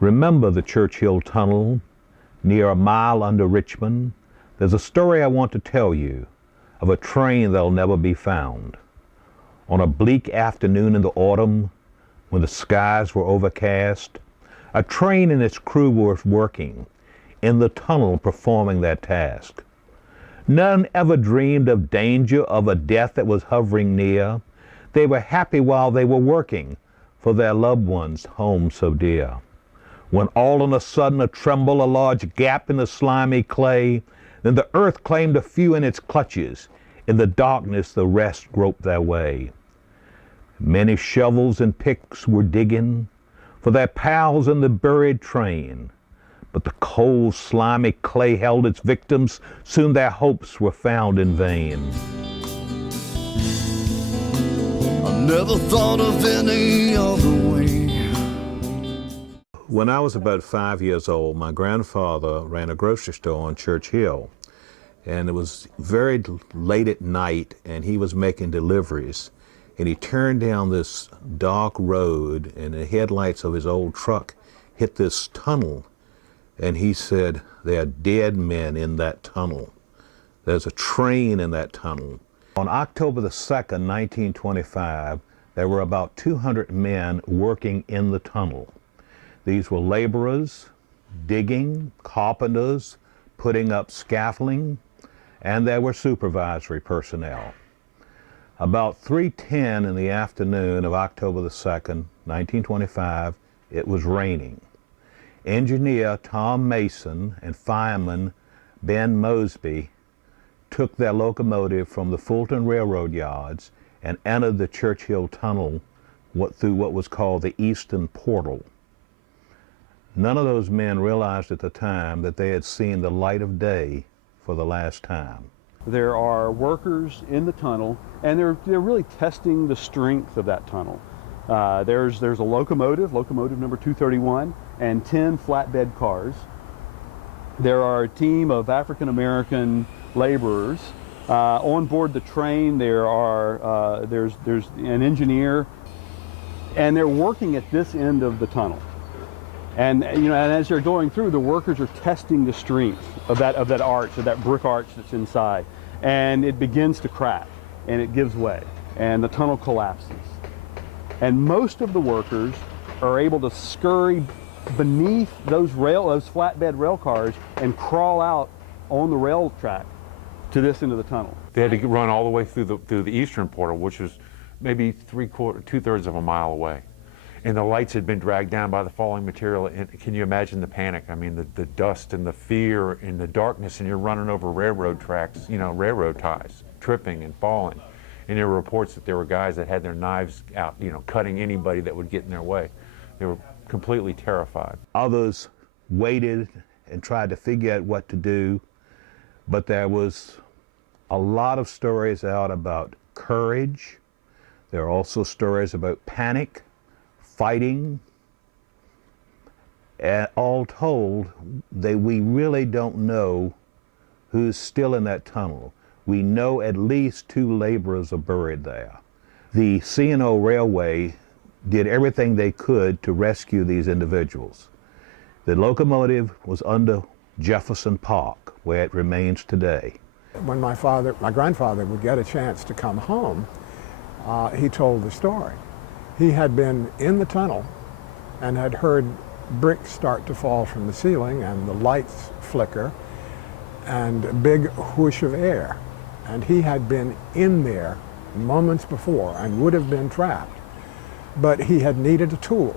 Remember the Churchill Tunnel near a mile under Richmond? There's a story I want to tell you of a train that'll never be found. On a bleak afternoon in the autumn, when the skies were overcast, a train and its crew were working in the tunnel performing their task. None ever dreamed of danger, of a death that was hovering near. They were happy while they were working for their loved ones home so dear. When all on a sudden a tremble, a large gap in the slimy clay, then the earth claimed a few in its clutches. In the darkness the rest groped their way. Many shovels and picks were digging for their pals in the buried train. But the cold, slimy clay held its victims. Soon their hopes were found in vain. I never thought of any other way. When I was about 5 years old, my grandfather ran a grocery store on Church Hill. And it was very late at night, and he was making deliveries. And he turned down this dark road, and the headlights of his old truck hit this tunnel. And he said, there are dead men in that tunnel. There's a train in that tunnel. On October the 2nd, 1925, there were about 200 men working in the tunnel. These were laborers, digging, carpenters, putting up scaffolding, and there were supervisory personnel. About 3:10 in the afternoon of October the 2nd, 1925, it was raining. Engineer Tom Mason and fireman Ben Mosby took their locomotive from the Fulton Railroad yards and entered the Churchill Tunnel through what was called the Eastern Portal. None of those men realized at the time that they had seen the light of day for the last time. There are workers in the tunnel, and they're really testing the strength of that tunnel. There's a locomotive number 231, and 10 flatbed cars. There are a team of African-American laborers. On board the train, there's an engineer, and they're working at this end of the tunnel. And and as they're going through, the workers are testing the strength of that arch, of that brick arch that's inside. And it begins to crack, and it gives way, and the tunnel collapses. And most of the workers are able to scurry beneath those flatbed rail cars and crawl out on the rail track to this end of the tunnel. They had to run all the way through the eastern portal, which was maybe two-thirds of a mile away. And the lights had been dragged down by the falling material. And can you imagine the panic? I mean, the dust and the fear and the darkness, and you're running over railroad tracks, railroad ties, tripping and falling. And there were reports that there were guys that had their knives out, cutting anybody that would get in their way. They were completely terrified. Others waited and tried to figure out what to do, but there was a lot of stories out about courage. There are also stories about panic, fighting, and all told, we really don't know who's still in that tunnel. We know at least 2 laborers are buried there. The C&O Railway did everything they could to rescue these individuals. The locomotive was under Jefferson Park, where it remains today. When my grandfather would get a chance to come home, he told the story. He had been in the tunnel and had heard bricks start to fall from the ceiling and the lights flicker and a big whoosh of air. And he had been in there moments before and would have been trapped, but he had needed a tool.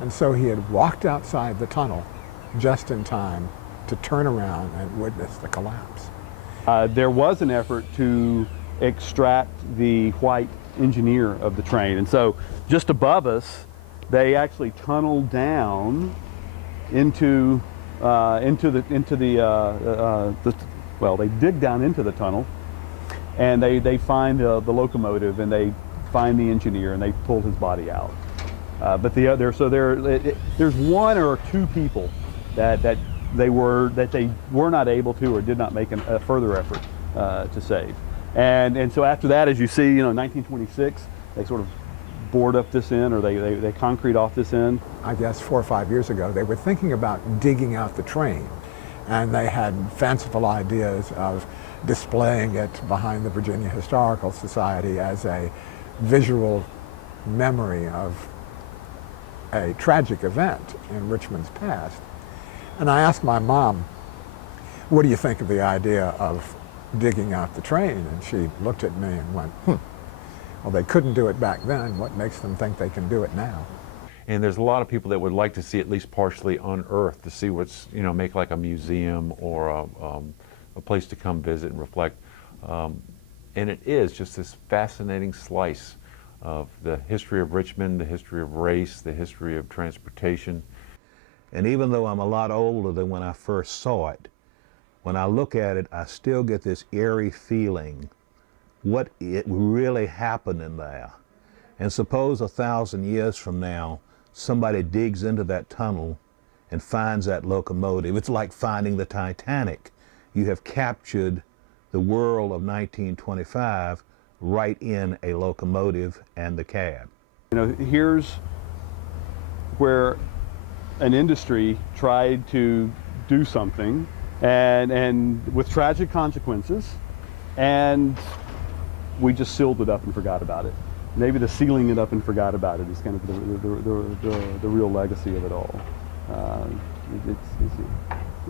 And so he had walked outside the tunnel just in time to turn around and witness the collapse. There was an effort to extract the white engineer of the train, and so just above us they actually tunneled down into they dig down into the tunnel, and they find the locomotive, and they find the engineer, and they pulled his body out. But there's 1 or 2 people that they were not able to or did not make a further effort to save. And so after that, as you see, 1926, they sort of board up this end, or they concrete off this end? I guess 4 or 5 years ago, they were thinking about digging out the train. And they had fanciful ideas of displaying it behind the Virginia Historical Society as a visual memory of a tragic event in Richmond's past. And I asked my mom, what do you think of the idea of digging out the train? And she looked at me and went, well, they couldn't do it back then. What makes them think they can do it now? And there's a lot of people that would like to see at least partially unearthed, to see what's, you know, make like a museum or a place to come visit and reflect. And it is just this fascinating slice of the history of Richmond, the history of race, the history of transportation. And even though I'm a lot older than when I first saw it, when I look at it, I still get this eerie feeling, what it really happened in there. And suppose 1,000 years from now, somebody digs into that tunnel and finds that locomotive. It's like finding the Titanic. You have captured the world of 1925 right in a locomotive and the cab. You know, here's where an industry tried to do something and with tragic consequences, and we just sealed it up and forgot about it. Maybe the sealing it up and forgot about it is kind of the real legacy of it all.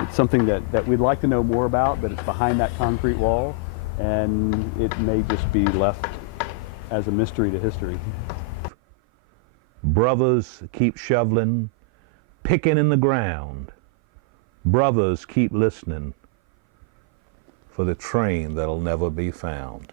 It's something that we'd like to know more about, but it's behind that concrete wall, and it may just be left as a mystery to history. Brothers keep shoveling, picking in the ground. Brothers keep listening for the train that'll never be found.